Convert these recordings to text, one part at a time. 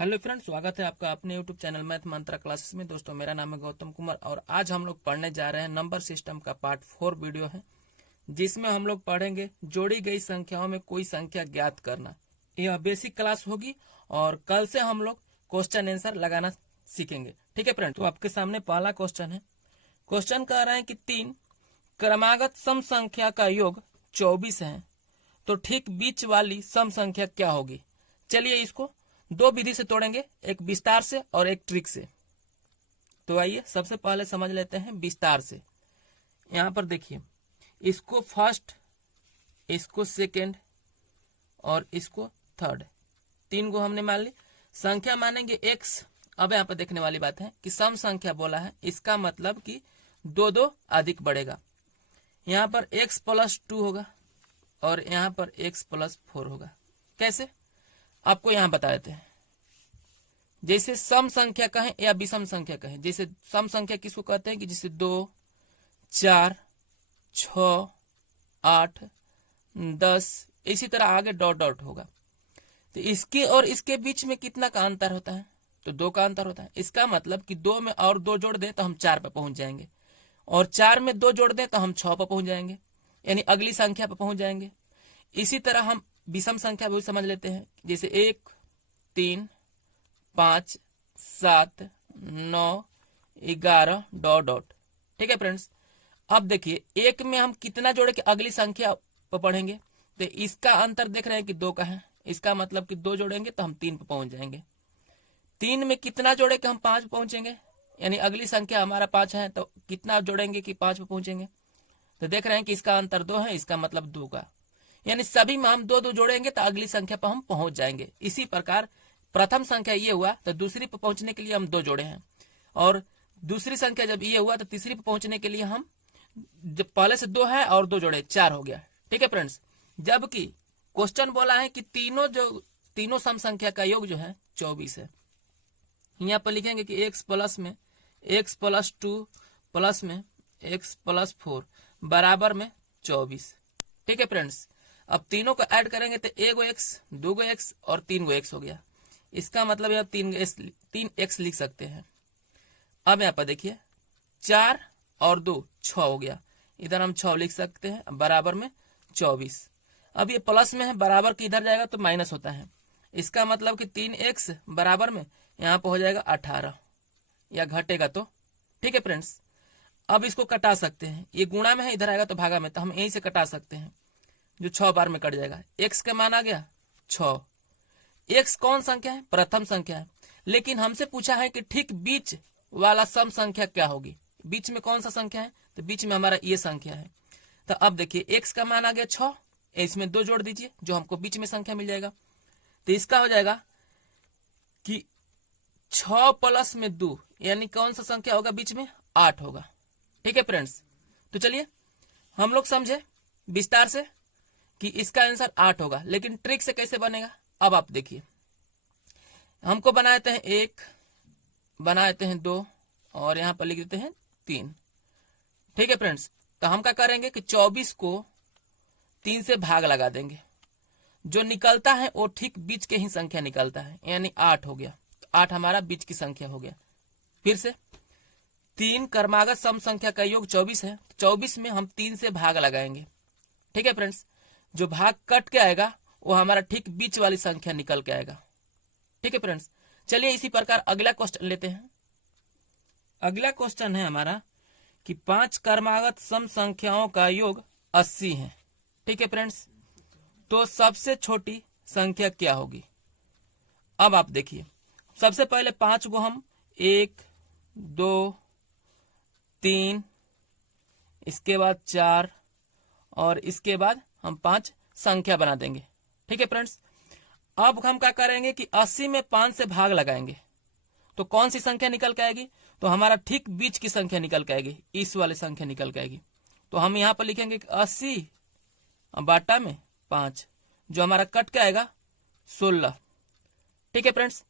Hello friends, स्वागत है आपका अपने यूट्यूब चैनल मैथ मंत्रा क्लासेस में। दोस्तों, मेरा नाम है गौतम कुमार और आज हम लोग पढ़ने जा रहे हैं नंबर सिस्टम का पार्ट 4 वीडियो है, जिसमें हम लोग पढ़ेंगे जोड़ी गई संख्याओं में कोई संख्या ज्ञात करना। यह बेसिक क्लास होगी और कल से हम लोग क्वेश्चन आंसर लगाना सीखेंगे। ठीक है फ्रेंड, तो आपके सामने पहला क्वेश्चन है। क्वेश्चन कह रहे हैं कि 3 क्रमागत सम संख्या का योग 24 है, तो ठीक बीच वाली सम संख्या क्या होगी। चलिए इसको दो विधि से तोड़ेंगे, एक विस्तार से और एक ट्रिक से। तो आइए सबसे पहले समझ लेते हैं विस्तार से। यहां पर देखिए, इसको फर्स्ट, इसको सेकेंड और इसको थर्ड, 3 को हमने मान ली। संख्या मानेंगे x। अब यहाँ पर देखने वाली बात है कि सम संख्या बोला है, इसका मतलब कि 2 अधिक बढ़ेगा। यहाँ पर x + 2 होगा और यहाँ पर x + 4 होगा। कैसे, आपको यहां बता देते हैं। जैसे सम संख्या कहें या विषम संख्या कहें, जैसे सम संख्या किसको कहते हैं कि जैसे 2, 4, 6, 8, 10, इसी तरह आगे डॉट डॉट होगा। तो इसके और इसके बीच में कितना का अंतर होता है, तो 2 का अंतर होता है। इसका मतलब कि 2 में और 2 जोड़ दें तो हम 4 पे पहुंच जाएंगे, और 4 में 2 जोड़ दें तो हम 6 पे पहुंच जाएंगे, यानी अगली संख्या पे पहुंच जाएंगे। इसी तरह हम विषम संख्या भी समझ लेते हैं, जैसे 1, 3, 5, 7, 9, 11 डॉट डॉट। ठीक है फ्रेंड्स, अब देखिए 1 में हम कितना जोड़े कि अगली संख्या पर पढ़ेंगे, तो इसका अंतर देख रहे हैं कि 2 का है। इसका मतलब कि 2 जोड़ेंगे तो हम 3 पे पहुंच जाएंगे। 3 में कितना जोड़े कि हम 5 पे पहुंचेंगे, यानी अगली संख्या हमारा 5 है, तो कितना जोड़ेंगे कि 5 पे पहुंचेंगे। तो देख रहे हैं कि इसका अंतर 2 है, इसका मतलब 2 का, यानी सभी में हम 2 जोड़ेंगे तो अगली संख्या पर हम पहुंच जाएंगे। इसी प्रकार प्रथम संख्या ये हुआ तो दूसरी पर पहुंचने के लिए हम 2 जोड़े हैं, और दूसरी संख्या जब ये हुआ तो तीसरी पर पहुंचने के लिए हम, जब पहले से 2 है और 2 जोड़े 4 हो गया। ठीक है फ्रेंड्स, जबकि क्वेश्चन बोला है कि तीनों सम संख्या का योग जो है 24 है। यहाँ पर लिखेंगे कि x प्लस में x + 2 प्लस में x + 4 बराबर में 24। ठीक है फ्रेंड्स, अब तीनों को ऐड करेंगे तो 1x, 2x और 3x हो गया। इसका मतलब यह 3x लिख सकते हैं। अब यहाँ पर देखिए 4 और 2 6 हो गया, इधर हम 6 लिख सकते हैं बराबर में 24। अब ये प्लस में है, बराबर के इधर जाएगा तो माइनस होता है। इसका मतलब कि 3x बराबर में यहाँ पर हो जाएगा 18, या घटेगा तो। ठीक है फ्रेंड्स, अब इसको कटा सकते हैं, ये गुणा में है, इधर आएगा तो भागा में, तो हम यहीं से कटा सकते हैं, जो 6 बार में कट जाएगा। x का मान आ गया 6। x कौन संख्या है, प्रथम संख्या है, लेकिन हमसे पूछा है कि ठीक बीच वाला सम संख्या क्या होगी। बीच में कौन सा संख्या है, तो बीच में हमारा ये संख्या है। तो अब देखिए x का मान आ गया 6, इसमें 2 जोड़ दीजिए जो हमको बीच में संख्या मिल जाएगा। तो इसका हो जाएगा कि 6 + में 2, यानी कौन सा संख्या होगा बीच में, 8 होगा। ठीक है फ्रेंड्स, तो चलिए हम लोग समझे विस्तार से कि इसका आंसर 8 होगा, लेकिन ट्रिक से कैसे बनेगा। अब आप देखिए, हमको बना देते हैं 1, बना देते हैं 2 और यहां पर लिख देते हैं 3। ठीक है फ्रेंड्स, तो हम क्या करेंगे कि 24 को 3 से भाग लगा देंगे, जो निकलता है वो ठीक बीच के ही संख्या निकलता है, यानी 8 हो गया। 8 हमारा बीच की संख्या हो गया। फिर से 3 क्रमागत सम संख्या का योग 24 है, 24 में हम 3 से भाग लगाएंगे। ठीक है फ्रेंड्स, जो भाग कट के आएगा वो हमारा ठीक बीच वाली संख्या निकल के आएगा। ठीक है फ्रेंड्स, चलिए इसी प्रकार अगला क्वेश्चन लेते हैं। अगला क्वेश्चन है हमारा कि 5 क्रमागत सम संख्याओं का योग 80 है। ठीक है फ्रेंड्स, तो सबसे छोटी संख्या क्या होगी। अब आप देखिए, सबसे पहले 5 को हम 1, 2, 3, इसके बाद 4 और इसके बाद हम 5 संख्या बना देंगे। ठीक है फ्रेंड्स, अब हम क्या करेंगे कि 80 में 5 से भाग लगाएंगे, तो कौन सी संख्या निकल के आएगी, तो हमारा ठीक बीच की संख्या निकल के आएगी, इस वाली संख्या निकल के आएगी। तो हम यहाँ पर लिखेंगे कि 80 बाटा में 5, जो हमारा कट के आएगा 16। ठीक है फ्रेंड्स,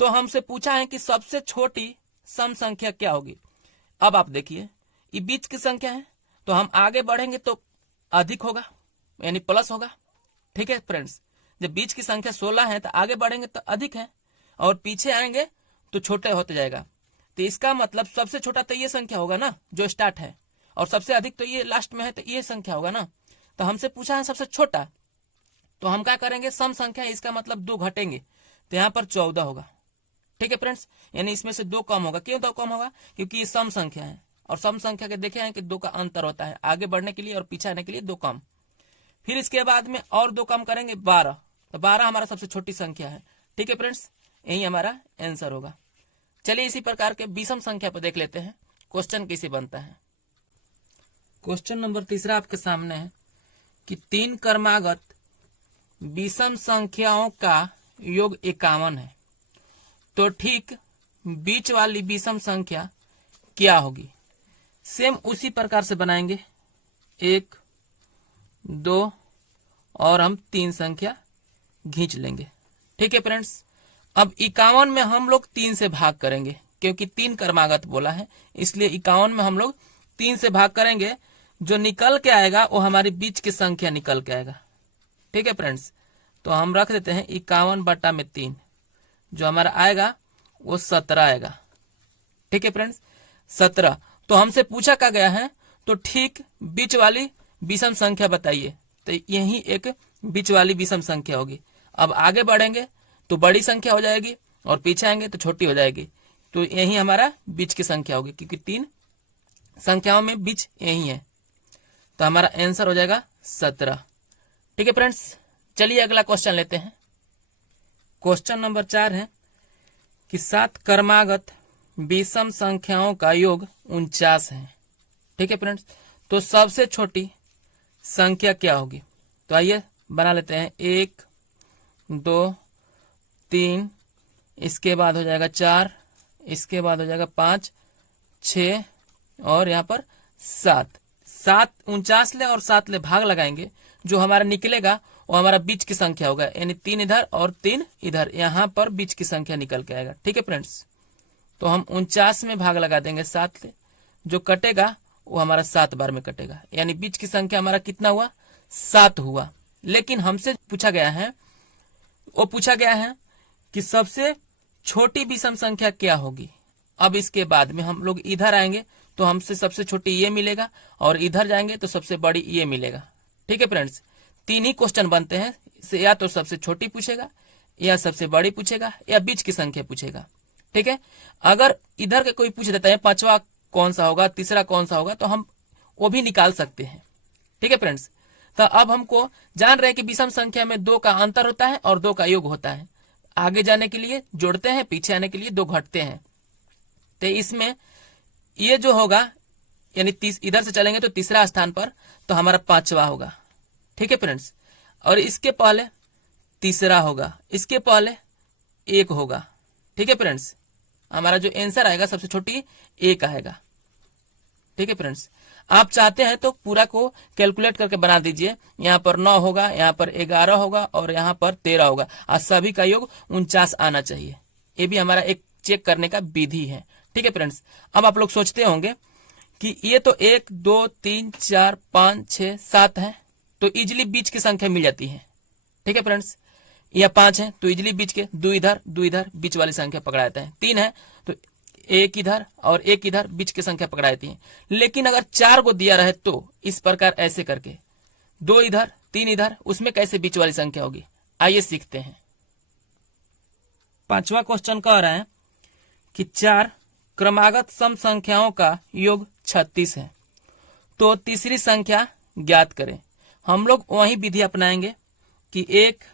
तो हमसे पूछा है कि सबसे छोटी सम संख्या क्या होगी। अब आप देखिए, ये बीच की संख्या है, तो हम आगे बढ़ेंगे तो अधिक होगा, यानी प्लस होगा। ठीक है फ्रेंड्स, जब बीच की संख्या 16 है तो आगे बढ़ेंगे तो अधिक है, और पीछे आएंगे तो छोटे होते जाएगा। तो इसका मतलब सबसे छोटा तो ये संख्या होगा ना जो स्टार्ट है, और सबसे अधिक तो ये लास्ट में है, तो ये संख्या होगा ना। तो हमसे पूछा है सबसे छोटा, तो हम क्या करेंगे, सम संख्या है, इसका मतलब 2 घटेंगे, तो यहाँ पर 14 होगा। ठीक है फ्रेंड्स, यानी इसमें से 2 कम होगा। क्यों 2 कम होगा? क्योंकि ये सम संख्या है, और सम संख्या के देखे हैं कि 2 का अंतर होता है, आगे बढ़ने के लिए और पीछे आने के लिए 2 कम। फिर इसके बाद में और 2 कम करेंगे 12, तो 12 हमारा सबसे छोटी संख्या है। ठीक है फ्रेंड्स, यही हमारा आंसर होगा। चलिए इसी प्रकार के विषम संख्या पर देख लेते हैं क्वेश्चन कैसे बनता है। क्वेश्चन नंबर 3 आपके सामने है कि 3 क्रमागत विषम संख्याओं का योग 51 है, तो ठीक बीच वाली विषम संख्या क्या होगी? सेम उसी प्रकार से बनाएंगे, 1 2 और हम 3 संख्या खींच लेंगे। ठीक है फ्रेंड्स, अब 51 में हम लोग 3 से भाग करेंगे, क्योंकि 3 क्रमागत बोला है, इसलिए 51 में हम लोग 3 से भाग करेंगे। जो निकल के आएगा वो हमारी बीच की संख्या निकल के आएगा। ठीक है फ्रेंड्स, तो हम रख देते हैं 51/3, जो हमारा आएगा वो 17 आएगा। ठीक है फ्रेंड्स, 17। तो हमसे पूछा क्या गया है, तो ठीक बीच वाली विषम संख्या बताइए, तो यही एक बीच वाली विषम संख्या होगी। अब आगे बढ़ेंगे तो बड़ी संख्या हो जाएगी, और पीछे आएंगे तो छोटी हो जाएगी, तो यही हमारा बीच की संख्या होगी, क्योंकि 3 संख्याओं में बीच यही है। तो हमारा आंसर हो जाएगा 17। ठीक है फ्रेंड्स, चलिए अगला क्वेश्चन लेते हैं। क्वेश्चन नंबर 4 है कि 7 क्रमागत विषम संख्याओं का योग 49 है। ठीक है फ्रेंड्स, तो सबसे छोटी संख्या क्या होगी? तो आइए बना लेते हैं, 1 2 3, इसके बाद हो जाएगा 4, इसके बाद हो जाएगा 5 6 और यहाँ पर 7। 49 ले और 7 ले भाग लगाएंगे, जो हमारा निकलेगा वो हमारा बीच की संख्या होगा, यानी 3 इधर और 3 इधर, यहाँ पर बीच की संख्या निकल के आएगा। ठीक है फ्रेंड्स, तो हम 49 में भाग लगा देंगे 7 ले, जो कटेगा वो हमारा 7 बार में कटेगा, यानी बीच की संख्या हमारा कितना हुआ? 7 हुआ। लेकिन हमसे पूछा गया है कि सबसे छोटी विषम संख्या क्या होगी। अब इसके बाद में हम लोग इधर आएंगे तो हमसे सबसे छोटी ये मिलेगा, और इधर जाएंगे तो सबसे बड़ी ये मिलेगा। ठीक है फ्रेंड्स, 3 ही क्वेश्चन बनते हैं, या तो सबसे छोटी पूछेगा, या सबसे बड़ी पूछेगा, या बीच की संख्या पूछेगा। ठीक है, अगर इधर के कोई पूछ देता है 5वां कौन सा होगा, तीसरा कौन सा होगा, तो हम वो भी निकाल सकते हैं। ठीक है फ्रेंड्स, तो अब हमको जान रहे हैं कि विषम संख्या में 2 का अंतर होता है और 2 का योग होता है। आगे जाने के लिए जोड़ते हैं, पीछे आने के लिए 2 घटते हैं। तो इसमें ये जो होगा, यानी इधर से चलेंगे तो तीसरा स्थान पर, तो हमारा 5वां होगा। ठीक है फ्रेंड्स, और इसके पहले तीसरा होगा, इसके पहले 1 होगा। ठीक है फ्रेंड्स, हमारा जो आंसर आएगा सबसे छोटी 1 आएगा। ठीक है फ्रेंड्स, आप चाहते हैं तो पूरा को कैलकुलेट करके बना दीजिए। यहाँ पर 9 होगा, यहाँ पर 11 होगा और यहाँ पर 13 होगा, और सभी का योग 49 आना चाहिए। ये भी हमारा एक चेक करने का विधि है। ठीक है फ्रेंड्स, अब आप लोग सोचते होंगे कि ये तो 1 2 3 4 5 6 7 है, तो इजिली बीच की संख्या मिल जाती है। ठीक है फ्रेंड्स, यह 5 है तो इजिली बीच के 2 इधर बीच वाली संख्या पकड़ा जाता है। 3 है तो 1 इधर और 1 इधर बीच की संख्या पकड़ा जाती है। लेकिन अगर 4 को दिया रहे तो इस प्रकार ऐसे करके 2 इधर 3 इधर, उसमें कैसे बीच वाली संख्या होगी, आइए सीखते हैं। 5वां क्वेश्चन कह रहा है कि 4 क्रमागत सम संख्याओं का योग 36 है, तो तीसरी संख्या ज्ञात करें। हम लोग वही विधि अपनाएंगे कि 1,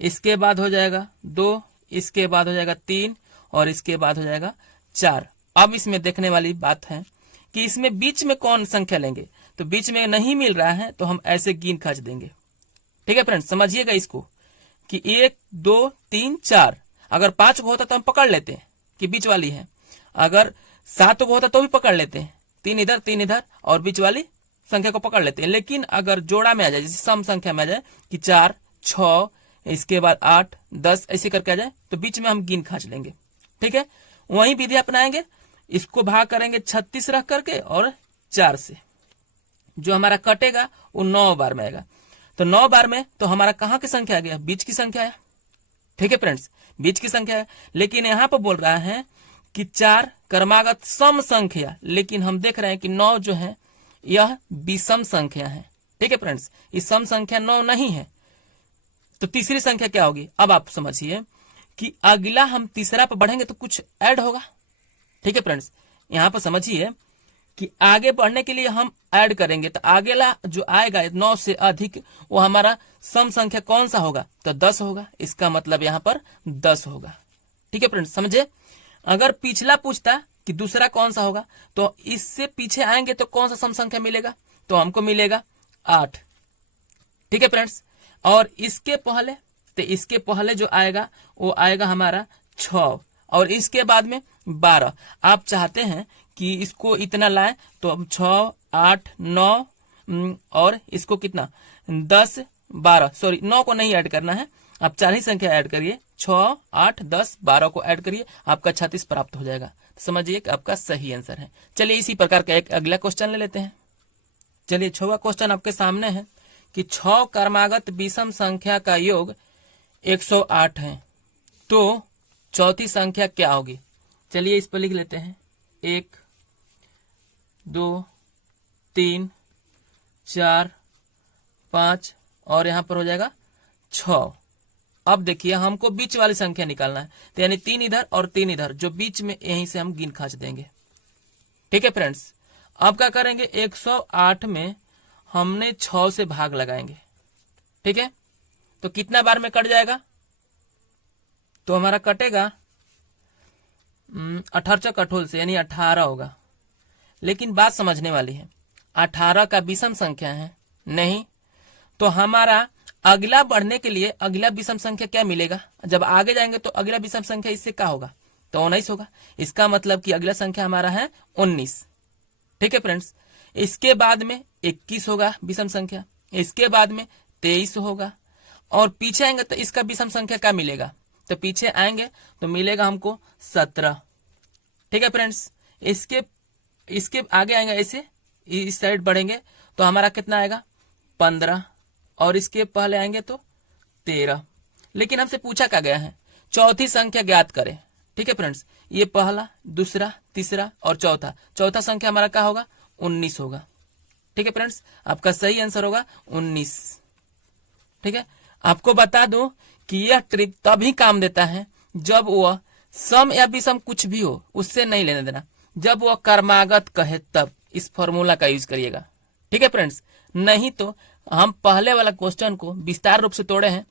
इसके बाद हो जाएगा 2, इसके बाद हो जाएगा 3 और इसके बाद हो जाएगा 4। अब इसमें देखने वाली बात है कि इसमें बीच में कौन संख्या लेंगे, तो बीच में नहीं मिल रहा है तो हम ऐसे गिन खर्च देंगे। ठीक है फ्रेंड्स, समझिएगा इसको कि 1 2 3 4, अगर 5 को होता तो हम पकड़ लेते हैं कि बीच वाली है, अगर 7 को होता तो भी पकड़ लेते हैं, 3 इधर और बीच वाली संख्या को पकड़ लेते हैं। लेकिन अगर जोड़ा में आ जाए, जैसे सम संख्या में आ जाए कि 4 6 इसके बाद 8 10 ऐसे करके आ जाए, तो बीच में हम गिन खाच लेंगे। ठीक है, वही विधि अपनाएंगे, इसको भाग करेंगे 36 रख करके और 4 से, जो हमारा कटेगा वो 9 बार में आएगा। तो 9 बार में तो हमारा कहाँ की संख्या आ गया, बीच की संख्या है। ठीक है फ्रेंड्स, बीच की संख्या है। लेकिन यहाँ पर बोल रहा है कि 4 क्रमागत सम संख्या, लेकिन हम देख रहे हैं कि 9 जो है यह विषम संख्या है। ठीक है फ्रेंड्स, ये सम संख्या 9 नहीं है। तो तीसरी संख्या क्या होगी? अब आप समझिए कि अगला हम तीसरा पर बढ़ेंगे तो कुछ ऐड होगा। ठीक है फ्रेंड्स, यहाँ पर समझिए कि आगे बढ़ने के लिए हम ऐड करेंगे, तो अगला जो आएगा 9 से अधिक, वो हमारा सम संख्या कौन सा होगा? तो 10 होगा। इसका मतलब यहाँ पर 10 होगा। ठीक है फ्रेंड्स, समझे? अगर पिछला पूछता कि दूसरा कौन सा होगा, तो इससे पीछे आएंगे तो कौन सा सम संख्या मिलेगा? तो हमको मिलेगा 8। ठीक है फ्रेंड्स, और इसके पहले जो आएगा वो आएगा हमारा 6, और इसके बाद में 12। आप चाहते हैं कि इसको इतना लाए तो अब 6, 8, 9 और इसको कितना 10, 12, सॉरी 9 को नहीं ऐड करना है, आप 4 ही संख्या ऐड करिए। 6, 8, 10, 12 को ऐड करिए, आपका 36 प्राप्त हो जाएगा। तो समझिए कि आपका सही आंसर है। चलिए इसी प्रकार का एक अगला क्वेश्चन ले लेते हैं। चलिए 6वां क्वेश्चन आपके सामने है कि 6 क्रमागत विषम संख्या का योग 108 है, तो चौथी संख्या क्या होगी? चलिए इस पर लिख लेते हैं 1, 2, 3, 4, 5 और यहाँ पर हो जाएगा 6। अब देखिए हमको बीच वाली संख्या निकालना है, तो यानी 3 इधर और 3 इधर, जो बीच में यहीं से हम गिन खाच देंगे। ठीक है फ्रेंड्स, अब क्या करेंगे? 108 में हमने 6 से भाग लगाएंगे। ठीक है, तो कितना बार में कट जाएगा? तो हमारा कटेगा 18 कठोल से, यानी 18 होगा। लेकिन बात समझने वाली है, 18 का विषम संख्या है नहीं, तो हमारा अगला बढ़ने के लिए अगला विषम संख्या क्या मिलेगा? जब आगे जाएंगे तो अगला विषम संख्या इससे क्या होगा? तो 19 होगा। इसका मतलब कि अगला संख्या हमारा है 19। ठीक है फ्रेंड्स, इसके बाद में 21 होगा विषम संख्या, इसके बाद में 23 होगा, और पीछे आएंगे तो इसका विषम संख्या क्या मिलेगा? तो पीछे आएंगे तो मिलेगा हमको 17। ठीक है फ्रेंड्स, इसके आगे आएंगे, ऐसे इस साइड बढ़ेंगे तो हमारा कितना आएगा? 15, और इसके पहले आएंगे तो 13। लेकिन हमसे पूछा क्या गया है? चौथी संख्या ज्ञात करें। ठीक है फ्रेंड्स, ये पहला, दूसरा, तीसरा और चौथा संख्या हमारा क्या होगा? 19 होगा। ठीक है फ्रेंड्स, आपका सही आंसर होगा 19। ठीक है, आपको बता दूं कि यह ट्रिक तभी काम देता है जब वह सम या विषम कुछ भी हो, उससे नहीं लेने देना। जब वह क्रमागत कहे तब इस फॉर्मूला का यूज करिएगा। ठीक है फ्रेंड्स, नहीं तो हम पहले वाला क्वेश्चन को विस्तार रूप से तोड़े हैं,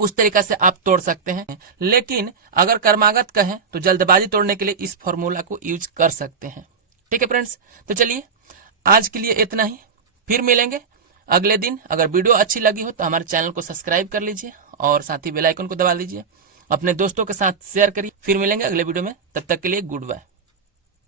उस तरीका से आप तोड़ सकते हैं। लेकिन अगर क्रमागत कहें तो जल्दबाजी तोड़ने के लिए इस फॉर्मूला को यूज कर सकते हैं। ठीक है फ्रेंड्स, तो चलिए आज के लिए इतना ही, फिर मिलेंगे अगले दिन। अगर वीडियो अच्छी लगी हो तो हमारे चैनल को सब्सक्राइब कर लीजिए और साथ ही बेल आइकन को दबा लीजिए, अपने दोस्तों के साथ शेयर करिए। फिर मिलेंगे अगले वीडियो में, तब तक के लिए गुड बाय।